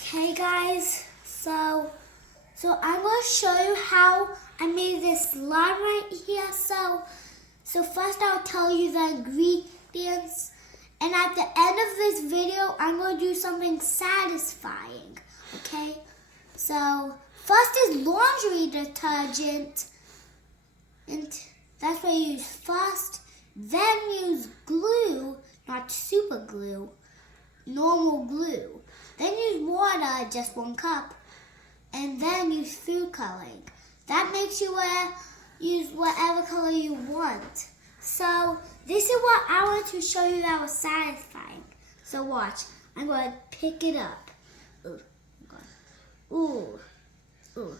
Okay guys, so I'm going to show you how I made this slime right here. So first I'll tell you the ingredients, and at the end of this video I'm going to do something satisfying. Okay, so first is laundry detergent, and that's what you use first. Then use glue, not super glue, normal glue. Then use water, just 1 cup, and then use food coloring. That makes you use whatever color you want. So this is what I want to show you that was satisfying. So watch, I'm going to pick it up. Ooh, ooh,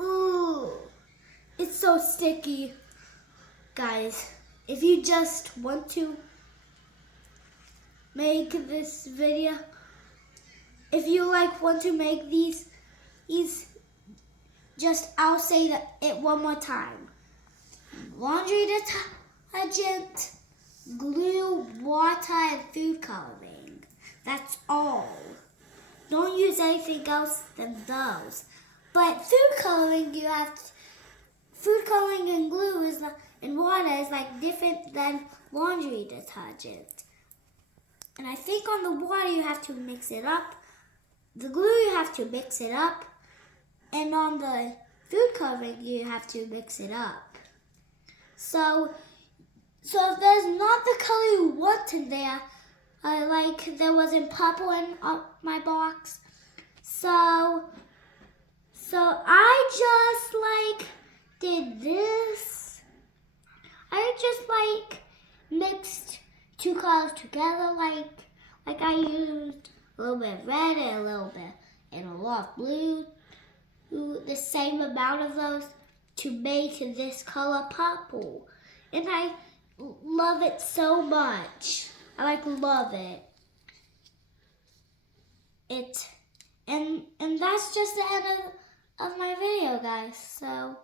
ooh. It's so sticky. Guys, if you just want to make this video, if you want to make these, just I'll say it one more time. Laundry detergent, glue, water, and food coloring. That's all. Don't use anything else than those. But food coloring, food coloring and glue and water is different than laundry detergent. And I think on the water you have to mix it up. The glue you have to mix it up. And on the food coloring you have to mix it up. So if there's not the color you want in there, there wasn't purple in my box. So I just did this. I just mixed 2 colors together, like I used a little bit of red and a little bit and a lot of blue, the same amount of those to make this color purple. And I love it so much. I love it. And that's just the end of my video, guys. So